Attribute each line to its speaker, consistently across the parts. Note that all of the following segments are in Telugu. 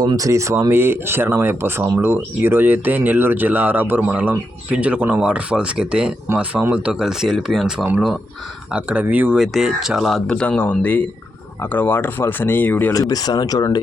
Speaker 1: ఓం శ్రీ స్వామి శరణమయ్యప్ప స్వాములు. ఈరోజైతే నెల్లూరు జిల్లా అరాబూర్ మండలం పింఛలకున్న వాటర్ ఫాల్స్కి అయితే మా స్వాములతో కలిసి వెళ్ళిపోయాను స్వాములు. అక్కడ వ్యూ అయితే చాలా అద్భుతంగా ఉంది. అక్కడ వాటర్ ఫాల్స్ అని ఈ వీడియోలో చూపిస్తాను చూడండి.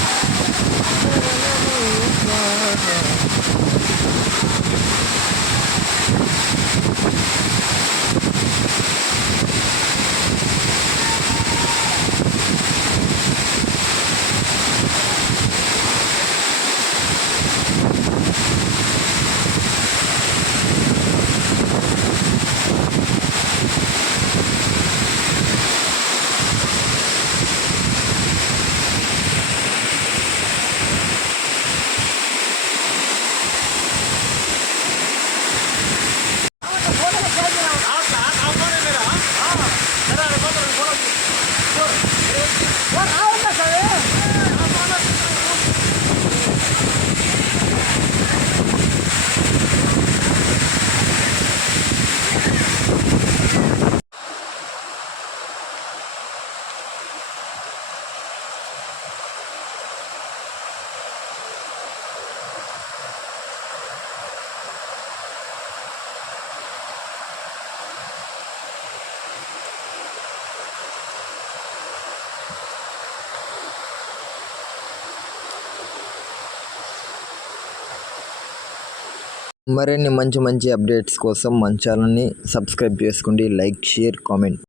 Speaker 1: మరిన్ని మంచి మంచి అప్డేట్స్ కోసం మన ఛానల్ని సబ్స్క్రైబ్ చేసుకోండి. Like share comment.